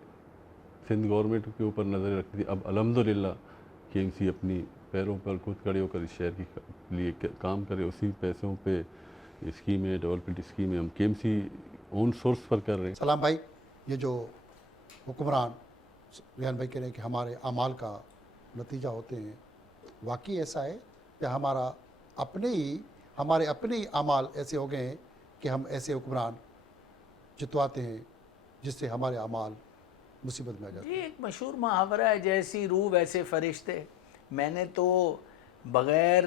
سندھ گورنمنٹ کے اوپر نظر رکھتی تھی، اب الحمدللہ کے ایم سی اپنی پیروں پر خود کھڑے ہو کر اس شہر کے لیے کام کرے، اسی پیسوں پہ اسکیمیں، ڈیولپمنٹ اسکیمیں ہم کے ایم سی اون سورس پر کر رہے ہیں۔ سلام بھائی، یہ جو حکمران ریان بھائی کہہ رہے ہیں کہ ہمارے اعمال کا نتیجہ ہوتے ہیں، واقعی ایسا ہے کہ ہمارے اپنے ہی اعمال ایسے ہو گئے ہیں کہ ہم ایسے حکمران جتواتے ہیں جس سے ہمارے اعمال مصیبت میں آ جاتے ہیں؟ یہ ایک مشہور محاورہ ہے، جیسی روح ویسے فرشتے۔ میں نے تو بغیر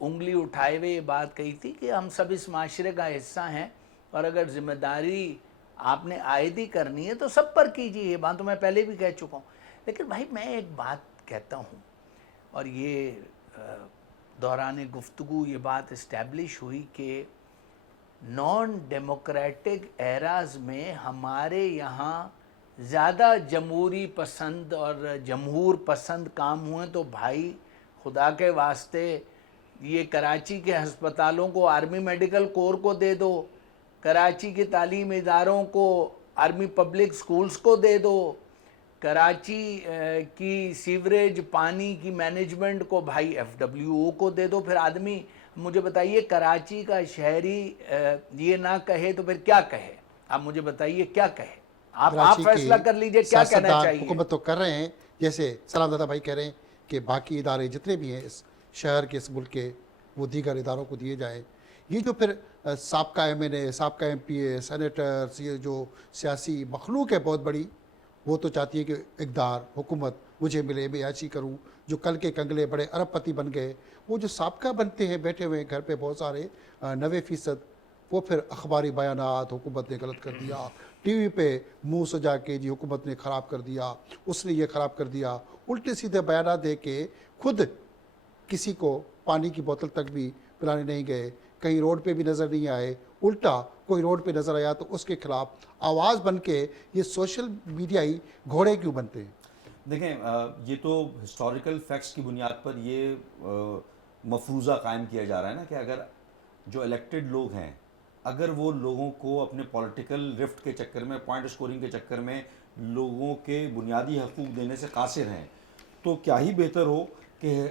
انگلی اٹھائے ہوئے یہ بات کہی تھی کہ ہم سب اس معاشرے کا حصہ ہیں، اور اگر ذمہ داری آپ نے عائد ہی کرنی ہے تو سب پر کیجیے، یہ بات تو میں پہلے بھی کہہ چکا ہوں۔ لیکن بھائی میں ایک بات کہتا ہوں، اور یہ دوران گفتگو یہ بات اسٹیبلش ہوئی کہ نان ڈیموکریٹک ایراز میں ہمارے یہاں زیادہ جمہوری پسند اور جمہور پسند کام ہوئے تو بھائی خدا کے واسطے یہ کراچی کے ہسپتالوں کو آرمی میڈیکل کور کو دے دو، کراچی کے تعلیم اداروں کو آرمی پبلک سکولز کو دے دو، کراچی کی سیوریج پانی کی مینجمنٹ کو بھائی FWO کو دے دو. پھر آدمی مجھے بتائیے کراچی کا شہری یہ نہ کہے تو پھر کیا کہے؟ آپ مجھے بتائیے کیا کہے؟ آپ کراچی کے فیصلہ کر لیجئے کیا کہنا سیاستدان چاہیے. حکومت تو کر رہے ہیں، جیسے سلام دادا بھائی کہہ رہے ہیں کہ باقی ادارے جتنے بھی ہیں اس شہر کے، اس ملک کے، وہ دیگر اداروں کو دیے جائیں. یہ جو پھر سابقہ MNA، سابقہ MPA، سینیٹرز، یہ جو سیاسی مخلوق ہے بہت بڑی، وہ تو چاہتی ہے کہ اقدار حکومت مجھے ملے، میں ایسی کروں. جو کل کے کنگلے بڑے ارب پتی بن گئے، وہ جو سابقہ بنتے ہیں بیٹھے ہوئے ہیں گھر پہ بہت سارے 90%، وہ پھر اخباری بیانات حکومت نے غلط کر دیا، ٹی وی پہ منہ سجا کے جی حکومت نے خراب کر دیا، اس نے یہ خراب کر دیا، الٹے سیدھے بیانات دے کے خود کسی کو پانی کی بوتل تک بھی پلانے نہیں گئے، کہیں روڈ پہ بھی نظر نہیں آئے. الٹا کوئی روڈ پہ نظر آیا تو اس کے خلاف آواز بن کے یہ سوشل میڈیائی گھوڑے کیوں بنتے ہیں؟ دیکھیں یہ تو ہسٹوریکل فیکٹس کی بنیاد پر یہ مفروضہ قائم کیا جا رہا ہے نا کہ اگر جو الیکٹڈ لوگ ہیں، اگر وہ لوگوں کو اپنے پولیٹیکل رفٹ کے چکر میں، پوائنٹ اسکورنگ کے چکر میں لوگوں کے بنیادی حقوق دینے سے قاصر ہیں، تو کیا ہی بہتر ہو کہ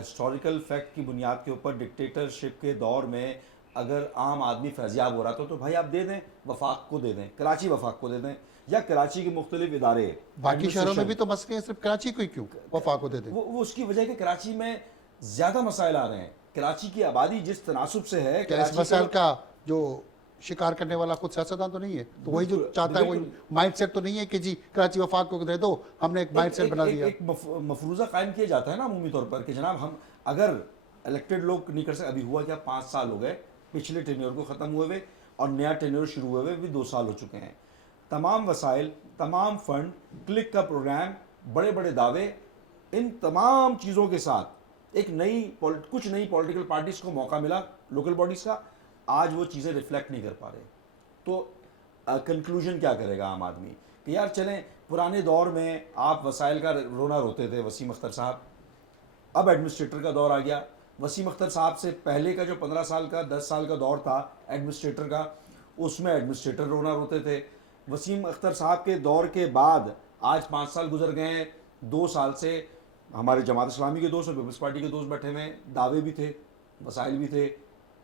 ہسٹوریکل فیکٹ کی بنیاد کے اوپر ڈکٹیٹرشپ کے دور میں اگر عام آدمی فیضیاب ہو رہا تھا تو بھائی آپ دے دیں، وفاق کو دے دیں، کراچی وفاق کو دے دیں، یا کراچی کے مختلف ادارے. باقی شہروں میں بھی تو مسئلے ہیں، صرف کراچی کو ہی کیوں وفاق کو دے دیں؟ وہ اس کی وجہ ہے کہ کراچی میں زیادہ مسائل آ رہے ہیں. کراچی کی آبادی جس تناسب سے ہے، کیا اس مسائل کا جو شکار کرنے والا خود سیاستدان تو نہیں ہے؟ تو وہی جو چاہتا ہے وہی مائنڈ سیٹ تو نہیں ہے کہ جی کراچی وفاق کو دے دو، ہم نے ایک مائنڈ سیٹ بنا دیا. ایک مفروضہ قائم کیا جاتا ہے نا عمومی طور پر کہ جناب ہم اگر الیکٹڈ لوگ نہیں کر سکتے. ابھی ہوا کیا، 5 سال ہو گئے پچھلے ٹینیور کو ختم ہوئے ہوئے اور نیا ٹینیور شروع ہوئے ہوئے بھی 2 سال ہو چکے ہیں. تمام وسائل، تمام فنڈ، کلک کا پروگرام، بڑے بڑے دعوے، ان تمام چیزوں کے ساتھ ایک کچھ نئی پولیٹیکل پارٹیز کو موقع ملا لوکل باڈیز کا. آج وہ چیزیں ریفلیکٹ نہیں کر پا رہے. تو کنکلوژن کیا کرے گا عام آدمی کہ یار چلیں، پرانے دور میں آپ وسائل کا رونا روتے تھے وسیم اختر صاحب، اب ایڈمنسٹریٹر کا دور آ گیا. وسیم اختر صاحب سے پہلے کا جو 15 سال کا 10 سال کا دور تھا ایڈمنسٹریٹر کا، اس میں ایڈمنسٹریٹر رونا روتے تھے. وسیم اختر صاحب کے دور کے بعد آج 5 سال گزر گئے ہیں، 2 سال سے ہمارے جماعت اسلامی کے دوست اور پیپلز پارٹی کے دوست بیٹھے ہوئے، دعوے بھی تھے، وسائل بھی تھے،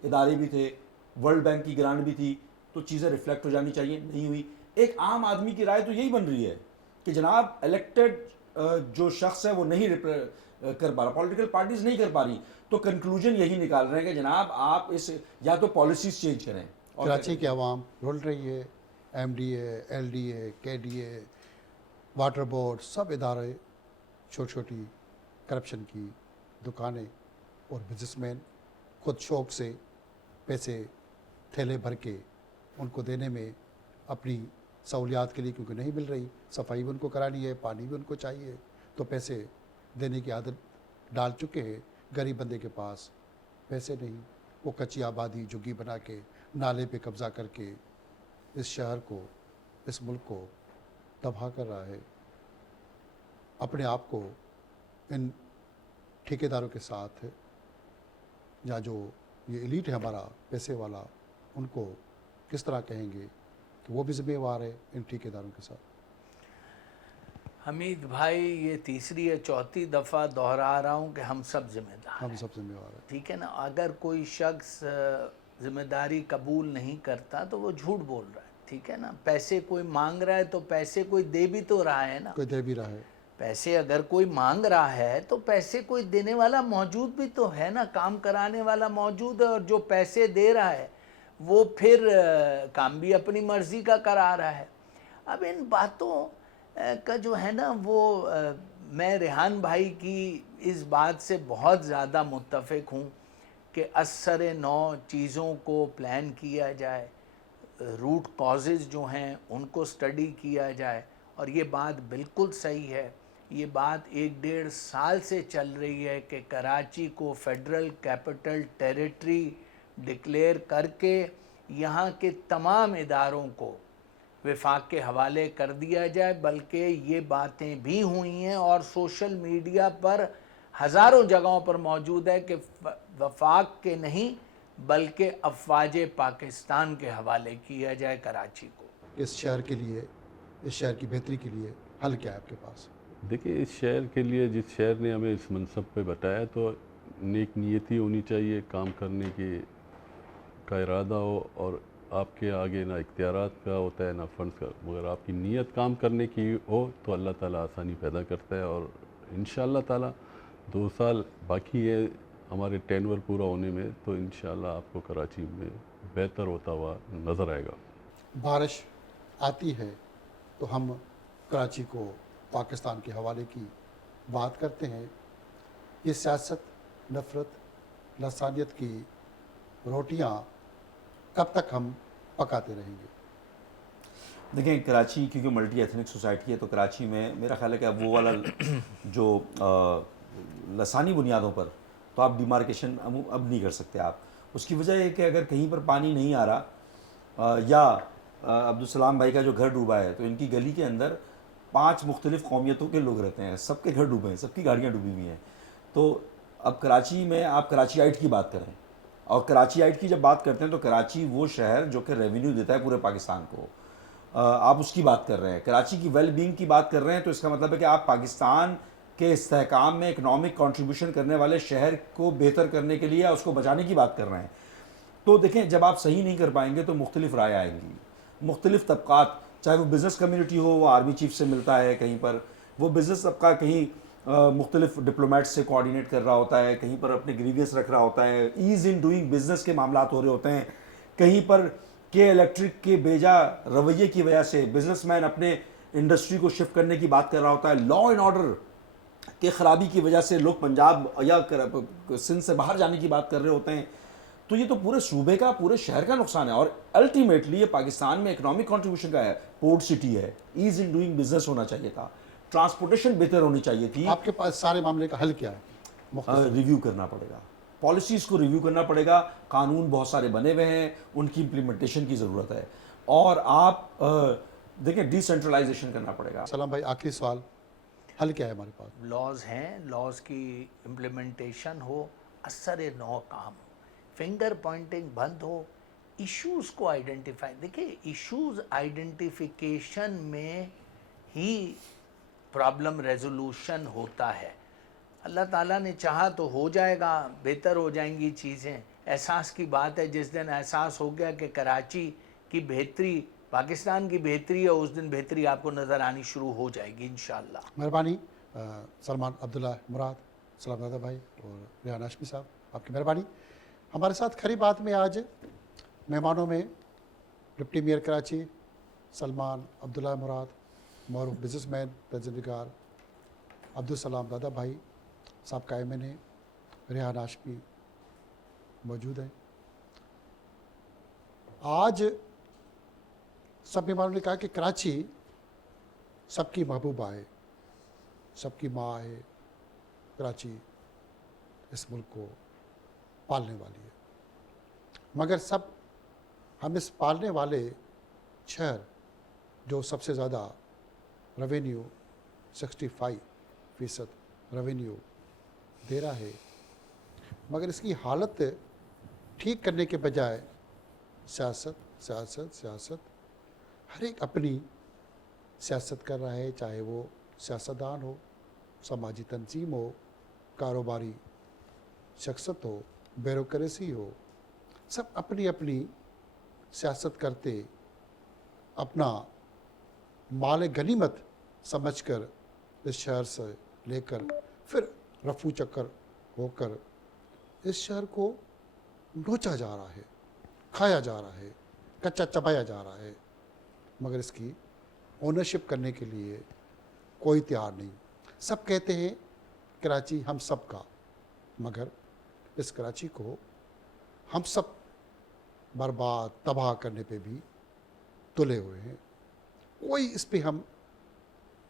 ادارے بھی تھے، ورلڈ بینک کی گرانٹ بھی تھی. تو چیزیں ریفلیکٹ ہو جانی چاہیے، نہیں ہوئی. ایک عام آدمی کی رائے تو یہی بن رہی ہے کہ جناب الیکٹڈ جو شخص ہے وہ نہیں کر پا رہا، پولیٹیکل پارٹیز نہیں کر پا رہی. تو کنکلوژن یہی نکال رہے ہیں کہ جناب آپ اس یا تو پالیسیز چینج کریں. کراچی کی عوام رول رہی ہے، MDA، LDA، KDA، water board, سب ادارے، چھوٹی چھوٹی کرپشن کی دکانیں اور بزنس مین خود شوق سے پیسے تھیلے بھر کے ان کو دینے میں اپنی سہولیات کے لیے، کیونکہ نہیں مل رہی، صفائی بھی ان کو کرانی ہے، پانی بھی ان کو چاہیے، تو پیسے دینے کی عادت ڈال چکے ہیں. غریب بندے کے پاس پیسے نہیں، وہ کچی آبادی جھگی بنا کے نالے پہ قبضہ کر کے اس شہر کو، اس ملک کو تباہ کر رہا ہے. اپنے آپ کو ان ٹھیکیداروں کے ساتھ، یا جو یہ ایلیٹ ہے ہمارا پیسے والا، ان کو کس طرح کہیں گے کہ وہ بھی ذمہ وار ہے ان ٹھیکیداروں کے ساتھ؟ حمید بھائی یہ تیسری یا چوتھی دفعہ دہرا رہا ہوں کہ ہم سب ذمہ دار ہم ہیں، سب ذمہ وار ہیں. ٹھیک ہے نا. اگر کوئی شخص ذمہ داری قبول نہیں کرتا تو وہ جھوٹ بول رہا ہے، ٹھیک ہے نا. پیسے کوئی مانگ رہا ہے تو پیسے کوئی دے بھی تو رہا ہے نا. کوئی دے بھی رہا ہے. پیسے اگر کوئی مانگ رہا ہے تو پیسے کوئی دینے والا موجود بھی تو ہے نا، کام کرانے والا موجود ہے، اور جو پیسے دے رہا ہے وہ پھر کام بھی اپنی مرضی کا کرا رہا ہے. اب ان باتوں کا جو ہے نا وہ میں ریحان بھائی کی اس بات سے بہت زیادہ متفق ہوں کہ اثر نو چیزوں کو پلان کیا جائے، روٹ کازز جو ہیں ان کو سٹڈی کیا جائے، اور یہ بات بالکل صحیح ہے. یہ بات 1-1.5 سال سے چل رہی ہے کہ کراچی کو فیڈرل کیپٹل ٹیریٹری ڈکلیئر کر کے یہاں کے تمام اداروں کو وفاق کے حوالے کر دیا جائے. بلکہ یہ باتیں بھی ہوئی ہیں اور سوشل میڈیا پر ہزاروں جگہوں پر موجود ہے کہ وفاق کے نہیں بلکہ افواج پاکستان کے حوالے کیا جائے کراچی کو. اس شہر کے لیے، اس شہر کی بہتری کے لیے حل کیا ہے آپ کے پاس؟ دیکھیں اس شہر کے لیے، جس شہر نے ہمیں اس منصب پہ بتایا، تو نیک نیتی ہونی چاہیے، کام کرنے کا ارادہ ہو، اور آپ کے آگے نہ اختیارات کا ہوتا ہے نہ فنڈز کا، مگر آپ کی نیت کام کرنے کی ہو تو اللہ تعالیٰ آسانی پیدا کرتا ہے. اور انشاءاللہ تعالیٰ 2 سال باقی ہے ہمارے ٹینور پورا ہونے میں، تو انشاءاللہ آپ کو کراچی میں بہتر ہوتا ہوا نظر آئے گا. بارش آتی ہے تو ہم کراچی کو پاکستان کے حوالے کی بات کرتے ہیں. یہ سیاست، نفرت، لسانیت کی روٹیاں کب تک ہم پکاتے رہیں گے؟ دیکھیں کراچی کیونکہ ملٹی ایتھنک سوسائٹی ہے، تو کراچی میں میرا خیال ہے کہ اب وہ والا جو لسانی بنیادوں پر تو آپ ڈیمارکیشن اب نہیں کر سکتے. آپ اس کی وجہ یہ کہ اگر کہیں پر پانی نہیں آ رہا، یا عبدالسلام بھائی کا جو گھر ڈوبا ہے، تو ان کی گلی کے اندر 5 مختلف قومیتوں کے لوگ رہتے ہیں، سب کے گھر ڈوبے ہیں، سب کی گاڑیاں ڈوبی ہوئی ہیں. تو اب کراچی میں آپ کراچی آئٹ کی بات کریں، اور کراچی آئٹ کی جب بات کرتے ہیں تو کراچی وہ شہر جو کہ ریونیو دیتا ہے پورے پاکستان کو، آپ اس کی بات کر رہے ہیں. کراچی کی ویل بینگ کی بات کر رہے ہیں، تو اس کا مطلب ہے کہ آپ پاکستان کے استحکام میں اکنامک کنٹریبیوشن کرنے والے شہر کو بہتر کرنے کے لیے اس کو بچانے کی بات کر رہے ہیں. تو دیکھیں جب آپ صحیح نہیں کر پائیں گے تو مختلف رائے آئیں گی، مختلف طبقات، چاہے وہ بزنس کمیونٹی ہو، وہ آرمی چیف سے ملتا ہے کہیں پر، وہ بزنس طبقہ کہیں مختلف ڈپلومیٹ سے کوآرڈینیٹ کر رہا ہوتا ہے، کہیں پر اپنے گریویس رکھ رہا ہوتا ہے، ایز ان ڈوئنگ بزنس کے معاملات ہو رہے ہوتے ہیں، کہیں پر کہ الیکٹرک کے بیجا رویے کی وجہ سے بزنس مین اپنے انڈسٹری کو شفٹ کرنے کی بات کر رہا ہوتا ہے، لا اینڈ آرڈر کے خرابی کی وجہ سے لوگ پنجاب یا سندھ سے باہر جانے کی بات کر رہے ہوتے ہیں. تو یہ تو پورے صوبے کا، پورے شہر کا نقصان ہے، اور الٹیمیٹلی یہ پاکستان میں اکنامک کنٹریبیوشن کا ہے. پورٹ سٹی ہے، ایز ان ڈوئنگ بزنس ہونا چاہیے تھا، ٹرانسپورٹیشن بہتر ہونی چاہیے تھی. آپ کے پاس سارے معاملے کا حل کیا ہے؟ ریویو کرنا پڑے گا، پالیسیز کو ریویو کرنا پڑے گا. قانون بہت سارے بنے ہوئے ہیں، ان کی امپلیمنٹیشن کی ضرورت ہے، اور آپ دیکھیں ڈی سینٹرلائزیشن کرنا پڑے گا. سلام بھائی، آخری سوال، حل کیا ہے ہمارے پاس؟ لاز ہیں، لاز کی امپلیمنٹیشن ہو، اثر نو کام ہو، فنگر پوائنٹنگ بند ہو، ایشوز کو آئیڈینٹیفائی. دیکھیں ایشوز آئیڈینٹیفیکیشن میں ہی پرابلم ریزولوشن ہوتا ہے. اللہ تعالیٰ نے چاہا تو ہو جائے گا، بہتر ہو جائیں گی چیزیں. احساس کی بات ہے، جس دن احساس ہو گیا کہ کراچی کی بہتری پاکستان کی بہتری ہے، اس دن بہتری آپ کو نظر آنی شروع ہو جائے گی انشاءاللہ. مہربانی سلمان عبداللہ مراد، سلام دادا بھائی اور ریحان ہاشمی صاحب، آپ کی مہربانی. ہمارے ساتھ کھری بات میں آج مہمانوں میں ڈپٹی میئر کراچی سلمان عبداللہ مراد، معروف بزنس مین پریزنٹگار عبدالسلام دادا بھائی، سابقہ ایم این اے ریحان ہاشمی موجود ہیں. آج سب مہمانوں نے کہا کہ کراچی سب کی محبوبہ ہے، سب کی ماں ہے. کراچی اس ملک کو پالنے والی ہے، مگر سب ہم اس پالنے والے شہر جو سب سے زیادہ ریونیو 65% ریونیو دے رہا ہے، مگر اس کی حالت ٹھیک کرنے کے بجائے سیاست سیاست سیاست، ہر ایک اپنی سیاست کر رہا ہے، چاہے وہ سیاستدان ہو، سماجی تنظیم ہو، کاروباری شخصت ہو، بیوروکریسی ہو، سب اپنی اپنی سیاست کرتے اپنا مال غنیمت سمجھ کر اس شہر سے لے کر پھر رفو چکر ہو کر اس شہر کو نوچا جا رہا ہے، کھایا جا رہا ہے، کچا چبایا جا رہا ہے، مگر اس کی اونرشپ کرنے کے لیے کوئی تیار نہیں. سب کہتے ہیں کراچی ہم سب کا، مگر اس کراچی کو ہم سب برباد تباہ کرنے پہ بھی تلے ہوئے ہیں. کوئی اس پہ ہم